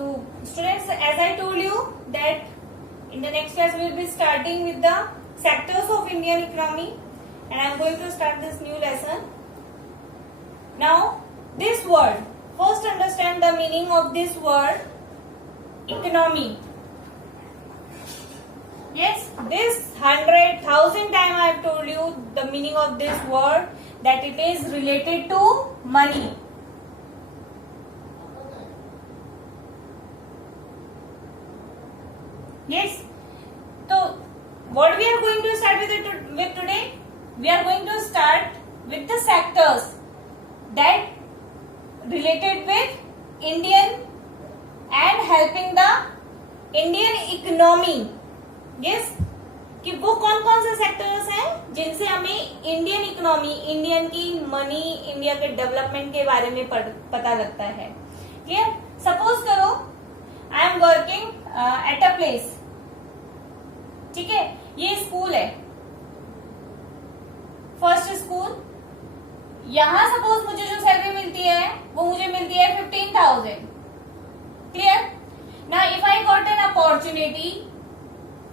So, students, as I told you that in the next class we will be starting with the sectors of Indian economy, and I am going to start this new lesson. Now, this word, first understand the meaning of this word economy. Yes, this 100,000 time I have told you the meaning of this word, that it is related to money. Yes. So, what we are going to start with today? We are going to start with the sectors that related with Indian and helping the Indian economy. Yes. कि वो कौन कौन से sectors हैं जिनसे हमें Indian economy, Indian की money, India के डेवलपमेंट के बारे में पता लगता है. क्लियर? सपोज करो I am working at a place. ठीक है, ये स्कूल है, फर्स्ट स्कूल. यहां सपोज मुझे जो सैलरी मिलती है वो मुझे मिलती है 15,000. Clear? Now if I got an opportunity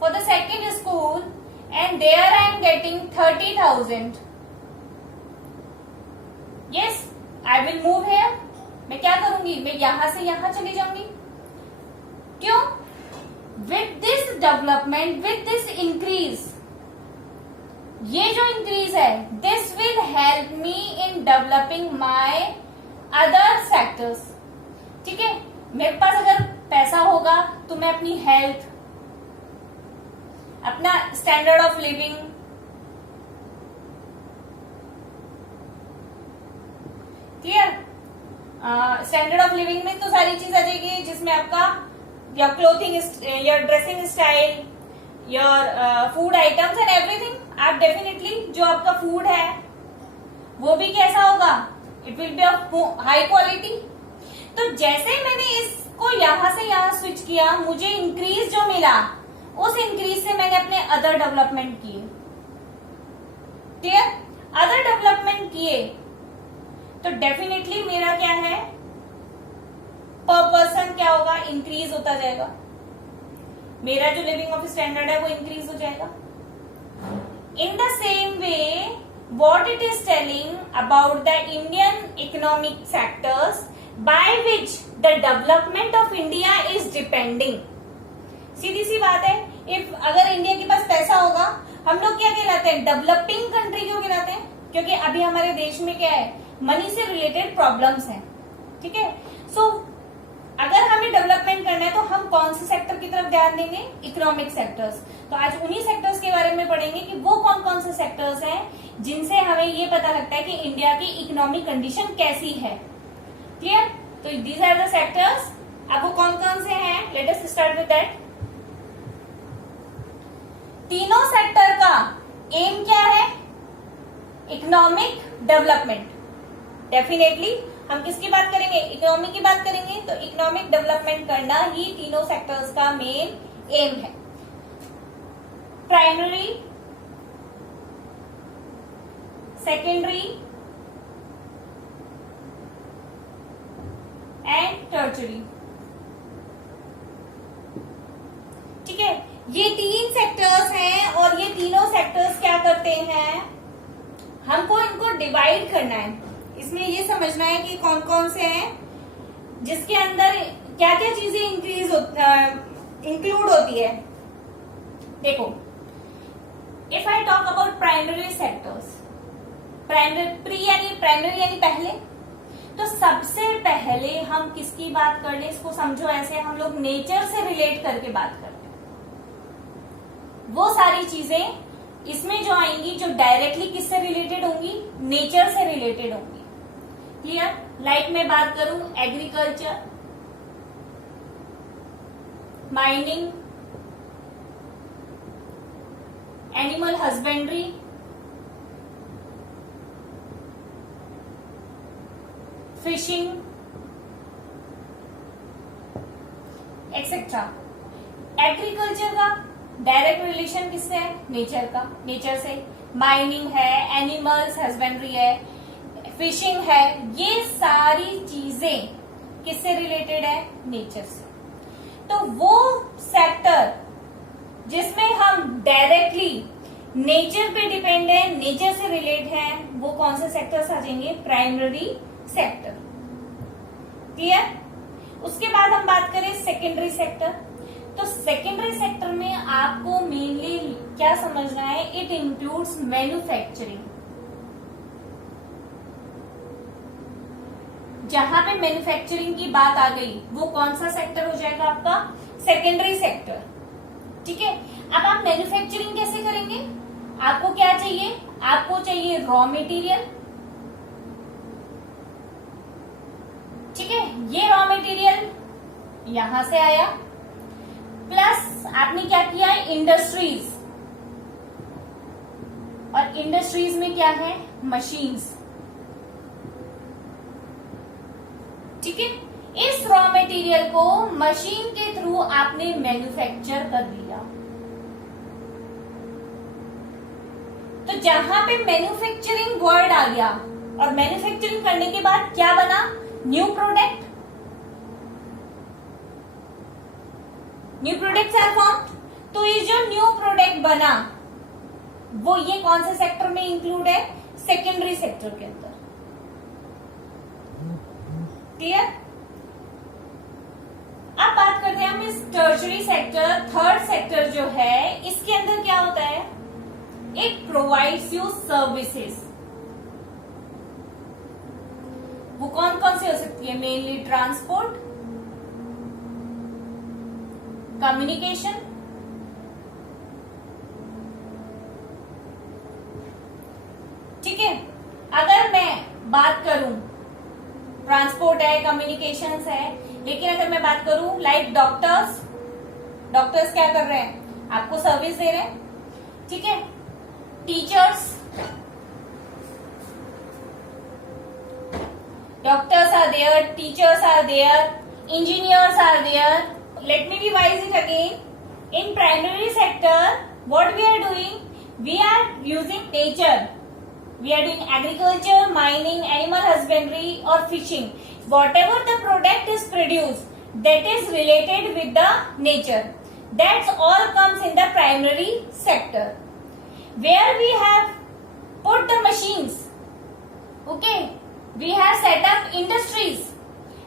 for the second school and there I am getting 30,000. Yes, I will move here. मैं क्या करूंगी? मैं यहां से यहां चली जाऊंगी. क्यों? With this development, with this increase, ये जो increase है, this will help me in developing my other sectors. ठीक है, मेरे पास अगर पैसा होगा तो मैं अपनी हेल्थ, अपना standard of living, clear, standard of living में तो सारी चीज आ जाएगी जिसमें आपका your clothing, your dressing style, your food items and everything. आप डेफिनेटली जो आपका फूड है वो भी कैसा होगा? It will be of high quality. तो जैसे ही मैंने इसको यहां से यहां स्विच किया, मुझे इंक्रीज जो मिला, उस इंक्रीज से मैंने अपने अदर डेवलपमेंट किए. क्लियर? अदर डेवलपमेंट किए तो डेफिनेटली मेरा क्या है, पर पर्सन क्या होगा? इंक्रीज होता जाएगा. मेरा जो लिविंग ऑफ स्टैंडर्ड है वो इंक्रीज हो जाएगा. In the same way what it is telling about the Indian economic sectors by which the development of India is depending. सीधी सी बात है, इफ अगर इंडिया के पास पैसा होगा, हम लोग क्या कहलाते हैं? डेवलपिंग कंट्री क्यों कहलाते हैं? क्योंकि अभी हमारे देश में क्या है, मनी से रिलेटेड प्रॉब्लम्स हैं. ठीक है, सो अगर हमें डेवलपमेंट करना है तो हम कौन से सेक्टर की तरफ ध्यान देंगे? Economic sectors. तो आज उन्हीं सेक्टर्स के बारे में पढ़ेंगे कि वो कौन कौन से सेक्टर्स हैं जिनसे हमें ये पता लगता है कि इंडिया की इकोनॉमिक कंडीशन कैसी है. क्लियर? तो दीज आर द सेक्टर्स. अब वो कौन कौन से हैं? Let us start with that. तीनों सेक्टर का एम क्या है? Economic development. डेफिनेटली हम किसकी बात करेंगे? इकोनॉमी की बात करेंगे. तो इकोनॉमिक डेवलपमेंट करना ही तीनों सेक्टर्स का मेन एम है. Primary, secondary and tertiary. ठीक है, ये तीन सेक्टर्स हैं और ये तीनों सेक्टर्स क्या करते हैं? हमको इनको डिवाइड करना है. इसमें ये समझना है कि कौन कौन से हैं जिसके अंदर क्या क्या चीजें इंक्लूड होती है. देखो, if I talk about primary sectors, primary यानी पहले, तो सबसे पहले हम किसकी बात कर ले? इसको समझो ऐसे, हम लोग नेचर से रिलेट करके बात करते हैं. वो सारी चीजें इसमें जो आएंगी जो डायरेक्टली किससे रिलेटेड होंगी? नेचर से रिलेटेड होंगी. क्लियर? लाइक मैं बात करूं agriculture, mining, animal husbandry, fishing etcetera. Agriculture का डायरेक्ट रिलेशन किससे है? नेचर का, नेचर से. माइनिंग है, एनिमल्स हस्बेंड्री है, फिशिंग है, ये सारी चीजें किससे रिलेटेड है? नेचर से. तो वो सेक्टर जिसमें हम डायरेक्टली नेचर पे डिपेंड है, नेचर से रिलेट है, वो कौन से सेक्टर्स आ जाएंगे? Primary sector. क्लियर? उसके बाद हम बात करें सेकेंडरी सेक्टर। तो सेकेंडरी सेक्टर में आपको मेनली क्या समझना है? It includes manufacturing. जहां पे मैन्युफैक्चरिंग की बात आ गई वो कौन सा सेक्टर हो जाएगा आपका? Secondary sector. ठीक है, अब आप मैन्युफैक्चरिंग कैसे करेंगे? आपको क्या चाहिए? आपको चाहिए रॉ मटेरियल। ठीक है, ये रॉ मटेरियल यहां से आया, प्लस आपने क्या किया? इंडस्ट्रीज, और इंडस्ट्रीज में क्या है? मशीन्स। ठीक है, इस रॉ मटेरियल को मशीन के थ्रू आपने मैन्युफैक्चर कर लिया। तो जहां पे मैन्युफैक्चरिंग वर्ड आ गया, और मैन्युफैक्चरिंग करने के बाद क्या बना? New product. New products are formed. तो ये जो न्यू प्रोडक्ट बना वो ये कौन से सेक्टर में इंक्लूड है? सेकेंडरी सेक्टर के अंदर। क्लियर? अब बात करते हैं हम इस टर्शरी सेक्टर, थर्ड सेक्टर जो है, इसके अंदर क्या होता है? It provides you services. वो कौन कौन सी हो सकती है? मेनली ट्रांसपोर्ट, कम्युनिकेशन, ठीक है। अगर मैं बात करूं, ट्रांसपोर्ट है, कम्युनिकेशंस है, लेकिन अगर मैं बात करूं लाइक डॉक्टर्स, डॉक्टर्स क्या कर रहे हैं? आपको सर्विस दे रहे हैं। ठीक है, teachers, doctors are there, teachers are there, engineers are there. Let me revise it again. In primary sector, what we are doing? We are using nature. We are doing agriculture, mining, animal husbandry or fishing. Whatever the product is produced, that is related with the nature. That's all comes in the primary sector. Where we have put the machines. Okay. We have set up industries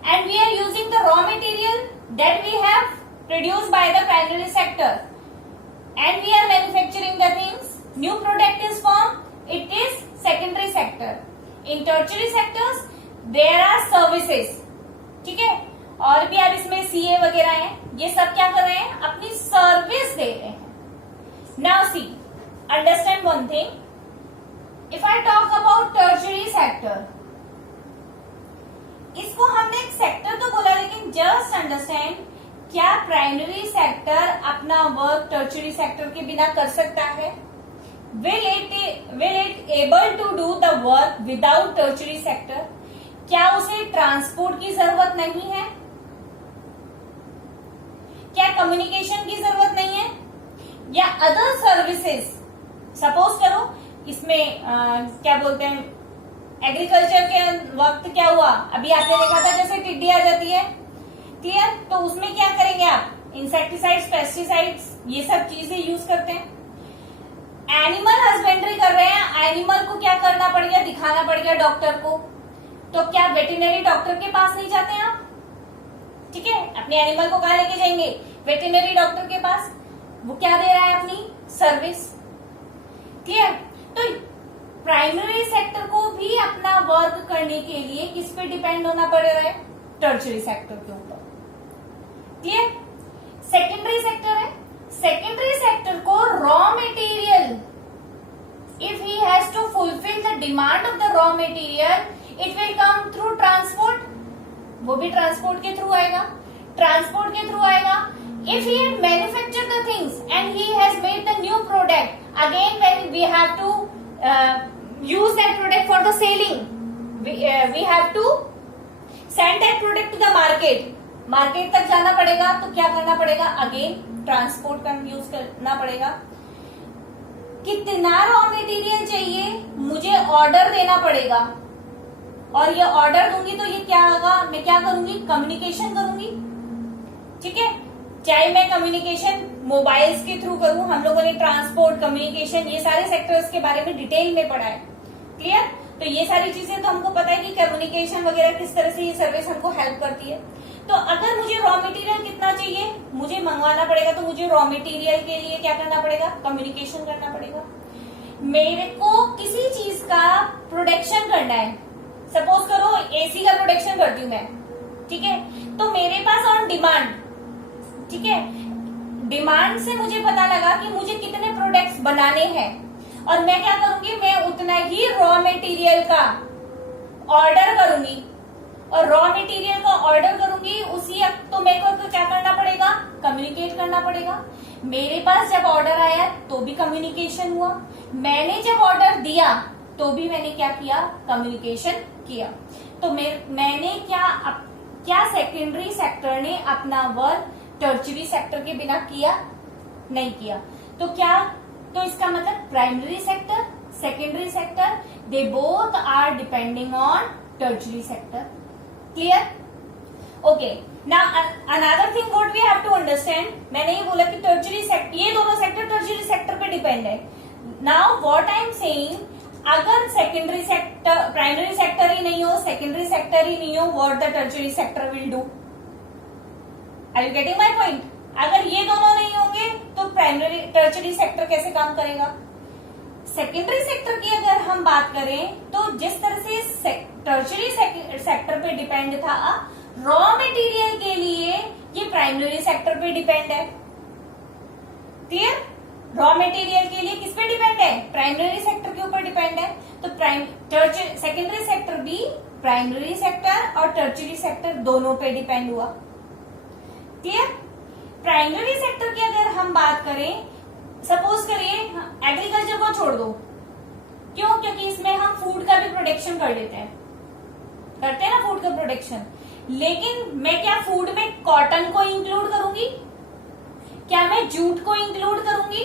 and we are using the raw material that we have produced by the primary sector, and we are manufacturing the things. New product is formed. It is secondary sector. In tertiary sectors there are services. ठीक है, और भी आप इसमें CA वगैरह हैं, ये सब क्या कर रहे हैं? अपनी सर्विस दे रहे हैं। Now see, understand one thing. If I talk about tertiary sector, इसको हमने एक सेक्टर तो बोला, लेकिन जस्ट अंडरस्टैंड, क्या प्राइमरी सेक्टर अपना वर्क टर्शरी सेक्टर के बिना कर सकता है? Will it able to do the work without tertiary sector? क्या उसे ट्रांसपोर्ट की जरूरत नहीं है? क्या कम्युनिकेशन की जरूरत नहीं है? या अदर सर्विसेज? सपोज करो इसमें क्या बोलते हैं, एग्रीकल्चर के वक्त क्या हुआ, अभी आपने देखा था जैसे टिड्डी आ जाती है। क्लियर? तो उसमें क्या करेंगे आप? इंसेक्टिसाइड्स, पेस्टिसाइड्स, ये सब चीजें यूज करते हैं। एनिमल हस्बेंड्री कर रहे हैं, एनिमल को क्या करना पड़ेगा? दिखाना पड़ेगा डॉक्टर को। तो क्या वेटरनरी डॉक्टर के पास नहीं जाते हैं आप? ठीक है, अपने एनिमल को कहाँ लेके जाएंगे? वेटरनरी डॉक्टर के पास। वो क्या दे रहा है? अपनी सर्विस। क्लियर? तो प्राइमरी सेक्टर को भी अपना वर्क करने के लिए किस पे डिपेंड होना पड़ रहा है? टर्शरी सेक्टर के ऊपर। क्लियर? सेकेंडरी सेक्टर है, सेकेंडरी सेक्टर को raw material, if he has to fulfil the demand of the raw material, it will come through transport. वो भी ट्रांसपोर्ट के थ्रू आएगा, ट्रांसपोर्ट के थ्रू आएगा। If he had manufactured the things and he has made the new product, again when we have to use that product for the selling, we have to send that product to the market. Market तक जाना पड़ेगा, तो क्या करना पड़ेगा? Again transport का use करना पड़ेगा। कितना रॉ मटेरियल चाहिए, मुझे ऑर्डर देना पड़ेगा, और ये ऑर्डर दूंगी तो ये क्या होगा? मैं क्या करूंगी? कम्युनिकेशन करूंगी। ठीक है, चाहे मैं कम्युनिकेशन मोबाइल्स के थ्रू करूं, हम लोगों ने ट्रांसपोर्ट, कम्युनिकेशन, ये सारे सेक्टर्स के बारे में डिटेल में पढ़ा है। क्लियर? तो ये सारी चीजें तो हमको पता है कि कम्युनिकेशन वगैरह किस तरह से ये सर्विस हमको हेल्प करती है। तो अगर मुझे रॉ मटेरियल कितना चाहिए, मुझे मंगवाना पड़ेगा, तो मुझे रॉ मटेरियल के लिए क्या करना पड़ेगा? कम्युनिकेशन करना पड़ेगा। मेरे को किसी चीज का प्रोडक्शन करना है, सपोज करो एसी का प्रोडक्शन करती हूँ मैं, ठीक है, तो मेरे पास ऑन डिमांड, ठीक है, डिमांड से मुझे पता लगा कि मुझे कितने प्रोडक्ट्स बनाने हैं, और मैं क्या करूंगी, मैं उतना ही रॉ मटेरियल का ऑर्डर करूंगी, और रॉ मटेरियल का ऑर्डर करूंगी उसी तो मेरे को क्या करना पड़ेगा? कम्युनिकेट करना पड़ेगा। मेरे पास जब ऑर्डर आया तो भी कम्युनिकेशन हुआ, मैंने जब ऑर्डर दिया तो भी मैंने क्या किया? कम्युनिकेशन किया। तो मैंने क्या सेकेंडरी सेक्टर ने अपना वर्क टर्शियरी सेक्टर के बिना किया? नहीं किया। तो इसका मतलब primary sector, secondary sector, they both are depending on tertiary sector. Clear? Okay, now another thing what we have to understand, मैंने ये बोला कि टर्शियरी सेक्टर, ये दोनों सेक्टर टर्शियरी सेक्टर पे डिपेंड है। Now what I am saying, अगर secondary sector, primary sector ही नहीं हो, सेकेंडरी सेक्टर ही नहीं हो, what the tertiary sector will do? Are you getting my point? अगर ये दोनों नहीं होंगे तो प्राइमरी टर्शियरी सेक्टर कैसे काम करेगा? सेकेंडरी सेक्टर की अगर हम बात करें तो जिस तरह से टर्शियरी सेक्टर पे डिपेंड था रॉ मटेरियल के लिए, ये प्राइमरी सेक्टर पे डिपेंड है। क्लियर? रॉ मटेरियल के लिए किस पे डिपेंड है? प्राइमरी सेक्टर के ऊपर डिपेंड है। तो सेकेंडरी सेक्टर भी प्राइमरी सेक्टर और टर्शियरी सेक्टर दोनों पे डिपेंड हुआ। क्लियर? प्राइमरी सेक्टर की अगर हम बात करें, सपोज करिए एग्रीकल्चर को छोड़ दो, क्यों? क्योंकि इसमें हम फूड का भी प्रोडक्शन कर लेते हैं, करते हैं ना फूड का प्रोडक्शन, लेकिन मैं क्या फूड में कॉटन को इंक्लूड करूंगी? क्या मैं जूट को इंक्लूड करूंगी?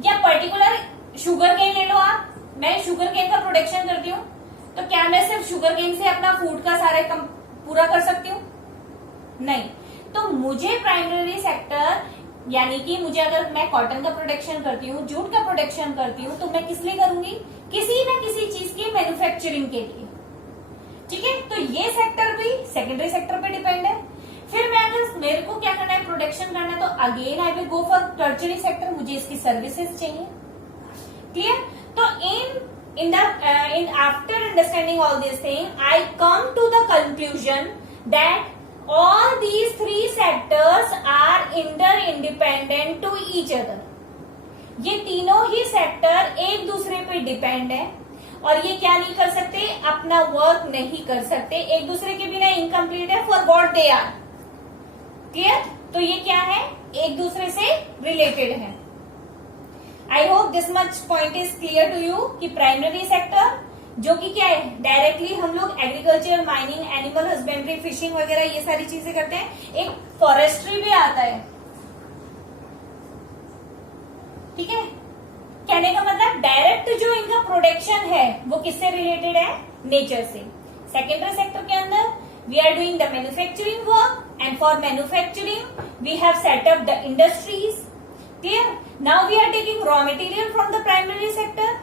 या पर्टिकुलर शुगर केन ले लो आप, मैं शुगर केन का प्रोडक्शन करती हूँ, तो क्या मैं सिर्फ शुगर केन से अपना फूड का सारा पूरा कर सकती हूँ? नहीं। तो मुझे प्राइमरी सेक्टर, यानी कि मुझे अगर मैं कॉटन का प्रोडक्शन करती हूँ, जूट का प्रोडक्शन करती हूँ, तो मैं किस लिए करूंगी? किसी न किसी चीज की मैन्युफैक्चरिंग के लिए। ठीक है? तो ये सेक्टर भी सेकेंडरी सेक्टर पे डिपेंड है। फिर मैं अगर मेरे को क्या करना है, प्रोडक्शन करना है, तो again I will go for tertiary sector, मुझे इसकी सर्विसेज चाहिए। क्लियर? तो in after understanding all this thing, I come to the conclusion that all these three sectors are interdependent to each other। ये तीनों ही sector एक दूसरे पे depend है, और ये क्या नहीं कर सकते? अपना वर्क नहीं कर सकते, एक दूसरे के बिना इनकम्प्लीट है for what they are. Clear? तो ये क्या है? एक दूसरे से रिलेटेड है। I hope this much point is clear to you कि प्राइमरी सेक्टर जो कि क्या है, डायरेक्टली हम लोग agriculture, mining, animal husbandry, fishing वगैरह ये सारी चीजें करते हैं। एक फॉरेस्ट्री भी आता है। ठीक है? कहने का मतलब डायरेक्ट जो इनका प्रोडक्शन है वो किससे रिलेटेड है? नेचर से। सेकेंडरी सेक्टर के अंदर we are doing the manufacturing work, and for manufacturing we have set up the industries. Clear? Now we are taking raw material from the primary sector,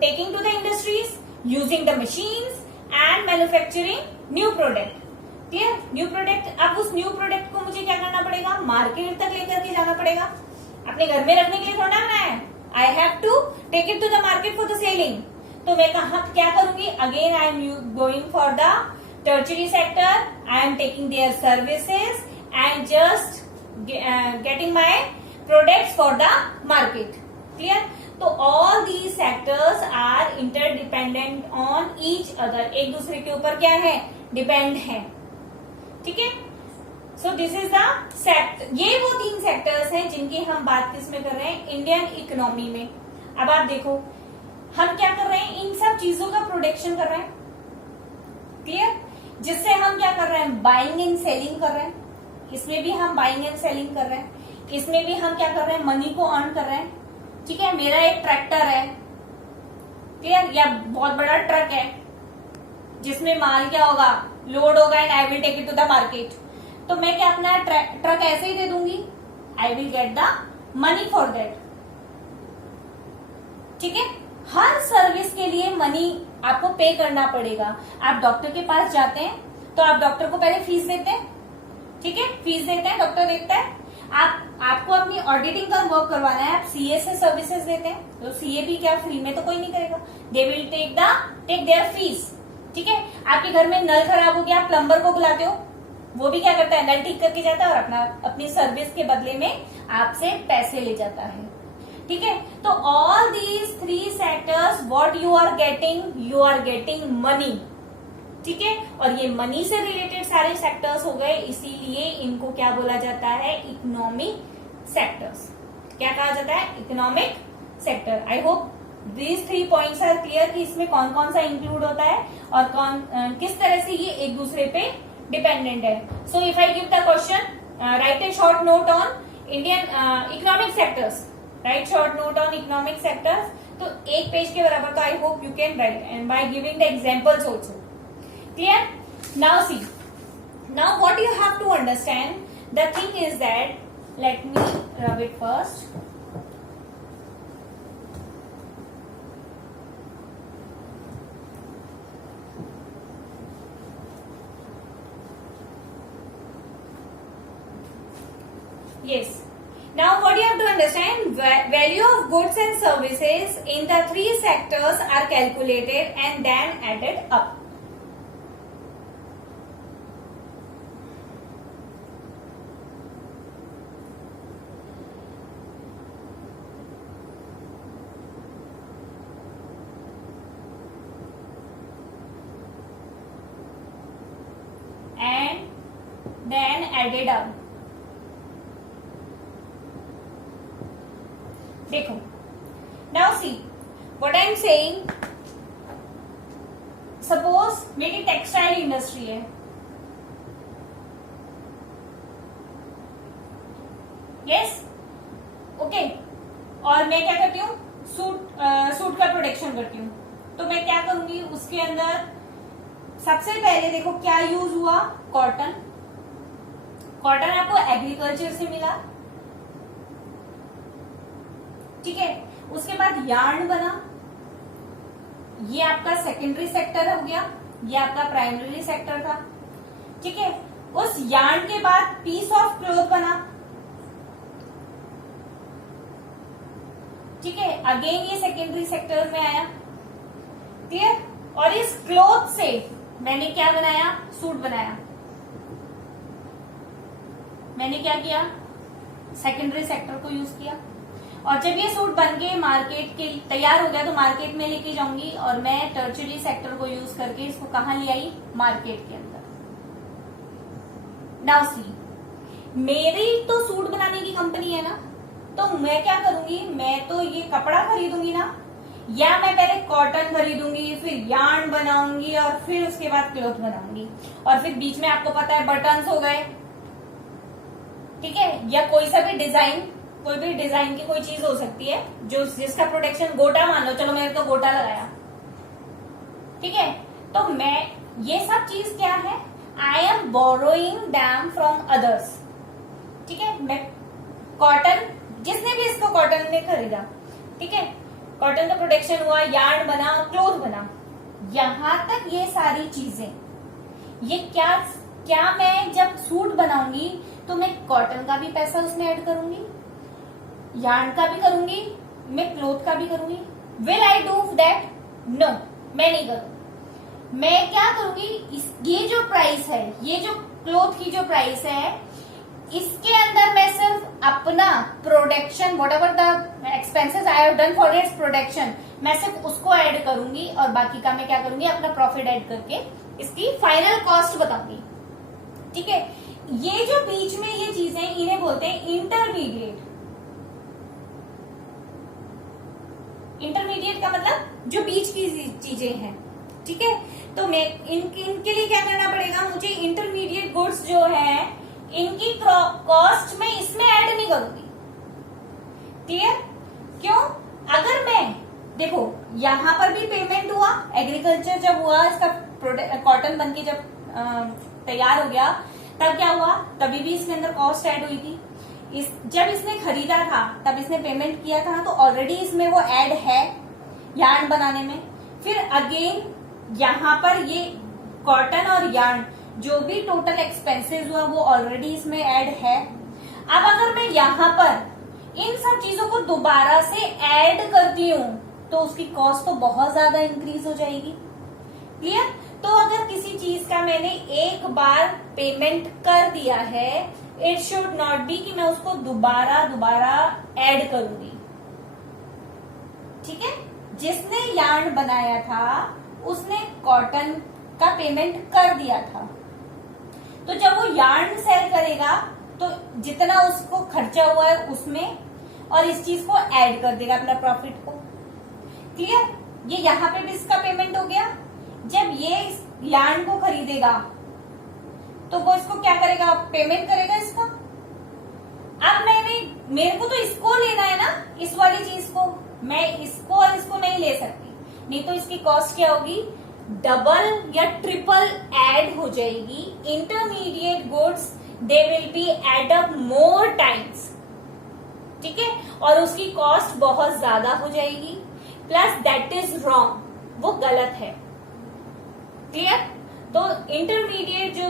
taking to the industries, using the machines and manufacturing new product। Clear? New product, अब उस new product को मुझे क्या करना पड़ेगा? Market तक लेकर के जाना पड़ेगा। अपने घर में रखने के लिए थोड़ा बनाया है, I have to take it to the market for the selling. तो मैं क्या करूंगी? Again I am going for the tertiary sector, I am taking their services and just getting my products for the market. Clear? तो all these sectors are interdependent on each other, एक दूसरे के ऊपर क्या है? डिपेंड है। ठीक है? So this is the sector. ये वो तीन सेक्टर्स हैं जिनकी हम बात किसमें कर रहे हैं? इंडियन इकोनॉमी में। अब आप देखो हम क्या कर रहे हैं, इन सब चीजों का प्रोडक्शन कर रहे हैं। क्लियर? जिससे हम क्या कर रहे हैं? बाइंग एंड सेलिंग कर रहे हैं। इसमें भी हम बाइंग एंड सेलिंग कर रहे हैं। इसमें भी हम क्या कर रहे हैं? मनी को अर्न कर रहे हैं। ठीक है? मेरा एक ट्रैक्टर है, क्लियर, या बहुत बड़ा ट्रक है जिसमें माल क्या होगा? लोड होगा, and I will take it to the market. तो मैं क्या अपना ट्रक ऐसे ही दे दूंगी? I will get the money for that. ठीक है, हर सर्विस के लिए मनी आपको पे करना पड़ेगा। आप डॉक्टर के पास जाते हैं तो आप डॉक्टर को पहले फीस देते हैं, ठीक है, फीस देते हैं, डॉक्टर देखता है। आपको अपनी ऑडिटिंग का वर्क करवाना है, आप सीए से सर्विसेज देते हैं, तो सीए भी क्या फ्री में तो कोई नहीं करेगा, they will take their fees. ठीक है, आपके घर में नल खराब हो गया, आप प्लम्बर को बुलाते हो, वो भी क्या करता है, नल ठीक करके जाता है और अपनी सर्विस के बदले में आपसे पैसे ले जाता है। ठीक है, तो all these 3 sectors what you are getting money. ठीक है, और ये मनी से रिलेटेड सारे सेक्टर्स हो गए, इसीलिए इनको क्या बोला जाता है, इकोनॉमिक सेक्टर्स। क्या कहा जाता है, economic sector. I hope these 3 points are clear कि इसमें कौन कौन सा इंक्लूड होता है और किस तरह से ये एक दूसरे पे डिपेंडेंट है। So if I give the question, right A short note on Indian economic sectors, right short note on economic sectors. तो एक पेज के बराबर, तो आई hope you can write and by giving the examples also. Clear? Now see, now what you have to understand, the thing is that, let me rub it first. Yes. Now what you have to understand, value of goods and services in the 3 sectors are calculated and then added up. Then added up. देखो, now see what I am saying. Suppose मेरी textile industry है, yes, okay, और मैं क्या करती हूँ, suit का production करती हूँ। तो मैं क्या करूंगी, उसके अंदर सबसे पहले देखो क्या यूज हुआ, कॉटन। कॉटन आपको एग्रीकल्चर से मिला, ठीक है। उसके बाद यार्न बना, ये आपका सेकेंडरी सेक्टर हो गया, ये आपका प्राइमरी सेक्टर था, ठीक है। उस यार्न के बाद पीस ऑफ क्लोथ बना, ठीक है, अगेन ये सेकेंडरी सेक्टर में आया, क्लियर। और इस क्लोथ से मैंने क्या बनाया, सूट बनाया। मैंने क्या किया, सेकेंडरी सेक्टर को यूज किया। और जब ये सूट बन के मार्केट के तैयार हो गया तो मार्केट में लेके जाऊंगी और मैं टर्शियरी सेक्टर को यूज करके इसको कहां ले आई, मार्केट के अंदर। नाउ सी, मेरी तो सूट बनाने की कंपनी है ना, तो मैं क्या करूंगी, मैं तो ये कपड़ा खरीदूंगी ना, या मैं पहले कॉटन खरीदूंगी, फिर यार्न बनाऊंगी और फिर उसके बाद क्लॉथ बनाऊंगी। और फिर बीच में आपको पता है बटन्स हो गए, ठीक है, या कोई सा भी डिजाइन, कोई भी डिजाइन की कोई चीज हो सकती है जो जिसका प्रोटेक्शन, गोटा मान लो, चलो मैंने तो गोटा लगाया, ठीक है। तो मैं ये सब चीज क्या है, I am borrowing them from others, ठीक है। मैं कॉटन, जिसने भी इसको कॉटन में खरीदा, ठीक है, कॉटन का प्रोटेक्शन हुआ, यार्न बना, क्लोथ बना, यहां तक ये सारी चीजें, ये क्या मैं जब सूट बनाऊंगी तो मैं कॉटन का भी पैसा उसमें ऐड करूंगी, यार्न का भी करूंगी, मैं क्लोथ का भी करूंगी। Will I do that? No, मैं नहीं करूंगी। मैं क्या करूंगी, ये जो प्राइस है, ये जो क्लोथ की जो प्राइस है, इसके अंदर मैं सिर्फ अपना production, what ever the expenses I have done for its production, मैं सिर्फ उसको ऐड करूंगी और बाकी का मैं क्या करूंगी, अपना प्रॉफिट ऐड करके इसकी फाइनल कॉस्ट बताऊंगी, ठीक है। ये जो बीच में ये चीजें, इन्हें बोलते हैं इंटरमीडिएट। इंटरमीडिएट का मतलब जो बीच की चीजें हैं, ठीक है। तो मैं इनके लिए क्या करना पड़ेगा, मुझे इंटरमीडिएट गुड्स जो है इनकी कॉस्ट में इसमें ऐड नहीं करूंगी, क्लियर। क्यों, अगर मैं देखो यहां पर भी पेमेंट हुआ, एग्रीकल्चर जब हुआ, इसका कॉटन बनके जब तैयार हो गया, तब क्या हुआ, तभी भी इसके अंदर कॉस्ट ऐड हुई थी। जब इसने खरीदा था तब इसने पेमेंट किया था, तो ऑलरेडी इसमें वो ऐड है यार्न बनाने में। फिर अगेन यहाँ पर ये कॉटन और यार्न जो भी टोटल एक्सपेंसेस हुआ वो ऑलरेडी इसमें ऐड है। अब अगर मैं यहाँ पर इन सब चीजों को दोबारा से ऐड करती हूँ तो उसकी कॉस्ट तो बहुत ज्यादा इंक्रीज हो जाएगी। क्लियर? तो अगर किसी चीज का मैंने एक बार पेमेंट कर दिया है, इट शुड नॉट बी कि मैं उसको दोबारा ऐड करूंगी। ठीक है? जिसने यार्न बनाया था उसने कॉटन का पेमेंट कर दिया था, तो जब वो यार्न सेल करेगा तो जितना उसको खर्चा हुआ है उसमें और इस चीज को ऐड कर देगा अपना प्रॉफिट को। क्लियर? ये यहाँ पे भी इसका पेमेंट हो गया। जब ये इस यार्न को खरीदेगा तो वो इसको क्या करेगा, पेमेंट करेगा इसका। अब मेरे को तो इसको लेना है ना, इस वाली चीज को, मैं इसको और इसको नहीं ले सकती, नहीं तो इसकी कॉस्ट क्या होगी, डबल या ट्रिपल ऐड हो जाएगी। Intermediate goods they will be add up more times. ठीक है? और उसकी कॉस्ट बहुत ज्यादा हो जाएगी। प्लस दैट इज रॉन्ग, वो गलत है। क्लियर? तो इंटरमीडिएट जो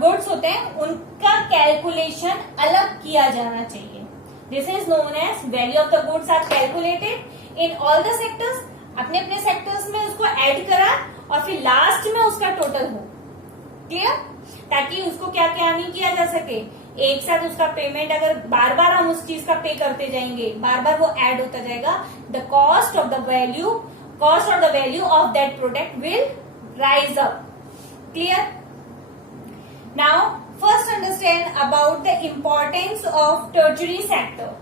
गुड्स होते हैं उनका कैलकुलेशन अलग किया जाना चाहिए। This is known as value of the goods are calculated in all the sectors. अपने अपने सेक्टर्स में उसको ऐड करा और फिर लास्ट में उसका टोटल हो। क्लियर? ताकि उसको क्या क्या नहीं किया जा सके, एक साथ उसका पेमेंट अगर बार बार हम उस चीज का पे करते जाएंगे, बार बार वो ऐड होता जाएगा, the cost of the value of that product will rise up. Clear? Now first understand about the importance of tertiary sector.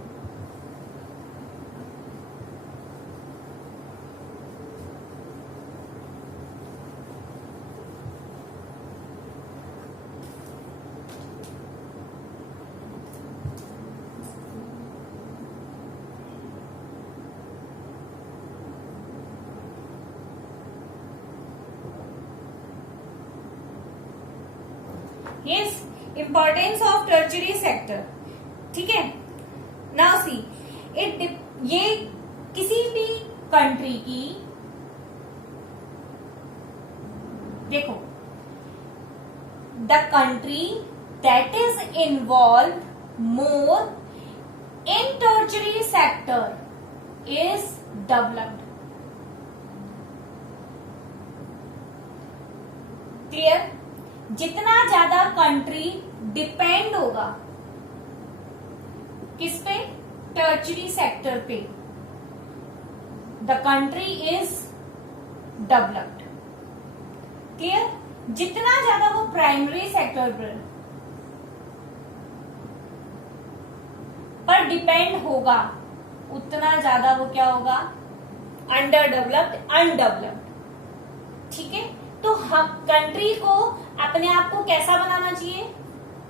Yes, importance of tertiary sector. ठीक है? Now see, ये किसी भी कंट्री की, देखो, the country that is involved more in tertiary sector is developed. Clear? जितना ज्यादा country depend होगा किस पे, टर्चरी सेक्टर पे, the country is developed. Clear? जितना ज्यादा वो प्राइमरी सेक्टर पर डिपेंड होगा उतना ज्यादा वो क्या होगा, अंडर डेवलप्ड, अनडेवलप्ड। ठीक है? तो हम कंट्री को अपने आप को कैसा बनाना चाहिए,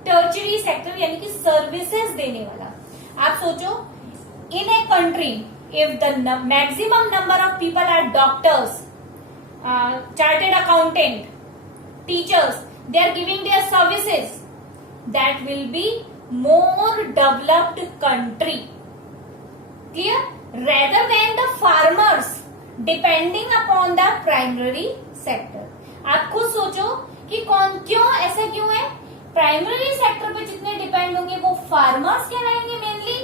टर्चरी सेक्टर यानी कि सर्विसेज देने वाला। आप सोचो, in a country if the maximum number of people are doctors, chartered accountant, teachers, they are giving their services, that will be more developed country. Clear? Rather than the farmers depending upon the primary sector. आप खुद सोचो कि क्यों ऐसा क्यों है, primary sector पे जितने डिपेंड होंगे वो फार्मर्स कहलाएंगे मेनली।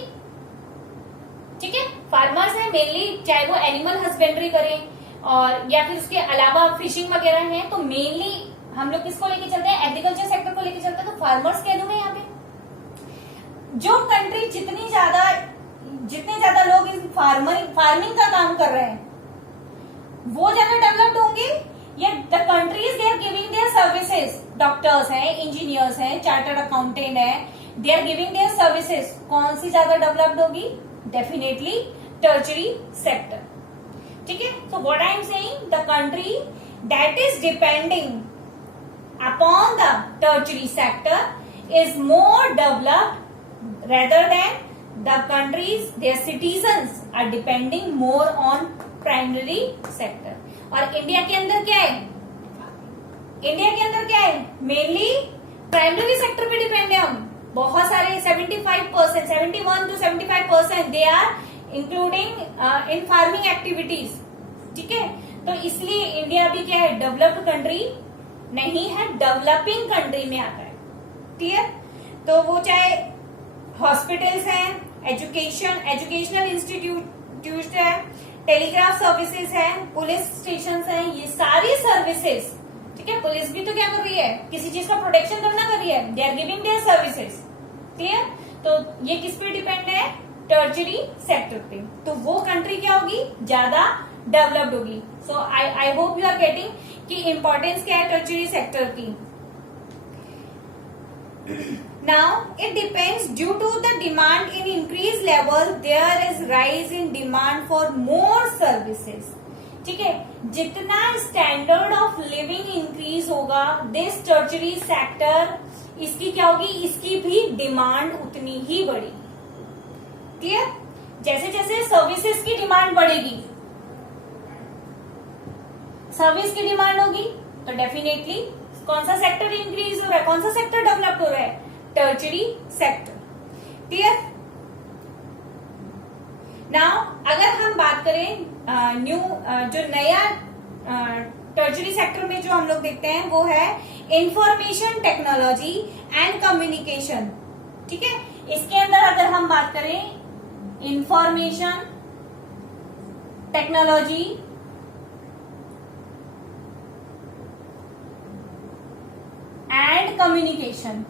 ठीक है? फार्मर्स है मेनली, चाहे वो एनिमल हस्बेंड्री करें और या फिर उसके अलावा फिशिंग वगैरह है, तो मेनली हम लोग किसको लेके चलते हैं, एग्रीकल्चर सेक्टर को लेके चलते हैं, तो फार्मर्स कह दूंगा यहाँ पे। जो कंट्री जितने ज्यादा लोग इस फार्मिंग का काम कर रहे हैं वो ज्यादा डेवलप्ड होंगे, या the countries they are giving their services, doctors हैं, इंजीनियर्स हैं, चार्टर्ड अकाउंटेंट हैं, दे आर गिविंग देयर सर्विसेज, कौन सी ज्यादा डेवलप्ड होगी, डेफिनेटली टर्चरी सेक्टर। ठीक है? So what I am saying, the country that is depending upon the tertiary sector is more developed rather than the countries, their citizens are depending more on primary sector. और India के अंदर क्या है, India के अंदर क्या है, mainly primary sector पे डिपेंड है हम, बहुत सारे 75%, 71 to 75% they are including in farming activities, ठीक है। तो इसलिए इंडिया भी क्या है, डेवलप्ड कंट्री नहीं है, डेवलपिंग कंट्री में आता है, क्लियर। तो वो चाहे हॉस्पिटल्स हैं, एजुकेशनल इंस्टीट्यूट है, टेलीग्राफ सर्विसेज है, पुलिस स्टेशन है, ये सारी सर्विसेज, ठीक है। पुलिस भी तो क्या कर रही है, किसी चीज का प्रोटेक्शन करना कर रही है, they are giving their services, clear. तो ये किस पे डिपेंड है, टर्शरी सेक्टर पे। तो वो कंट्री क्या होगी, ज्यादा डेवलप्ड होगी। So I hope you are getting कि इंपॉर्टेंस क्या है टर्शरी सेक्टर की। Now it depends, due to the demand in increased level there is rise in demand for more services, ठीक है। जितना स्टैंडर्ड ऑफ लिविंग इंक्रीज होगा, this tertiary sector, इसकी क्या होगी, इसकी भी डिमांड उतनी ही बढ़ेगी, क्लियर। जैसे जैसे सर्विसेज की डिमांड बढ़ेगी, सर्विस की डिमांड होगी, तो डेफिनेटली कौन सा सेक्टर इंक्रीज हो रहा है, कौन सा सेक्टर डेवलप हो रहा है, टर्शरी सेक्टर, क्लियर। नाउ अगर हम बात करें न्यू जो नया टर्शरी सेक्टर में जो हम लोग देखते हैं वो है इंफॉर्मेशन टेक्नोलॉजी एंड कम्युनिकेशन, ठीक है। इसके अंदर अगर हम बात करें information technology and communication,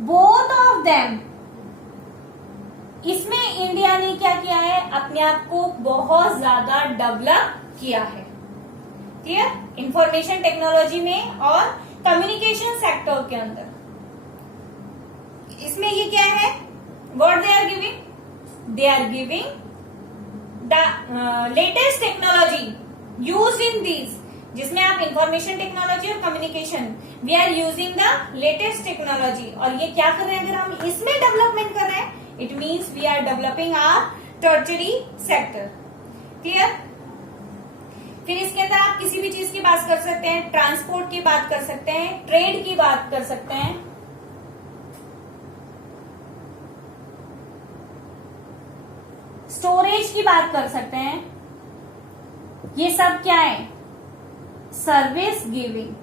both of them, इसमें इंडिया ने क्या किया है, अपने आप को बहुत ज्यादा डेवलप किया है, क्लियर। इंफॉर्मेशन टेक्नोलॉजी में और कम्युनिकेशन सेक्टर के अंदर, इसमें ये क्या है, what they are giving, they are giving the latest technology used in these, जिसमें आप इंफॉर्मेशन टेक्नोलॉजी और communication, we are using the latest technology. और ये क्या कर रहे हैं, अगर हम इसमें डेवलपमेंट कर रहे हैं, it means we are developing our tertiary sector, clear. फिर इसके अंदर आप किसी भी चीज की बात कर सकते हैं, ट्रांसपोर्ट की बात कर सकते हैं, ट्रेड की बात कर सकते हैं, स्टोरेज की बात कर सकते हैं, ये सब क्या है, सर्विस गिविंग,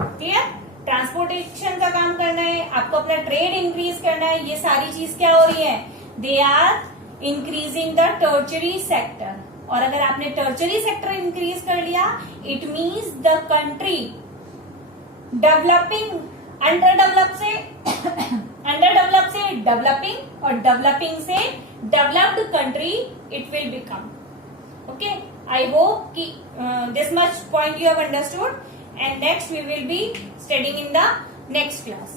क्लियर। ट्रांसपोर्टेशन का काम करना है, आपको अपना ट्रेड इंक्रीज करना है, ये सारी चीज क्या हो रही है, they are increasing the tertiary sector. और अगर आपने टर्शरी सेक्टर इंक्रीज कर लिया, it means the country developing, under develop से डेवलपिंग, और डेवलपिंग से developed country it will become, okay. I hope ki, this much point you have understood, and next we will be studying in the next class.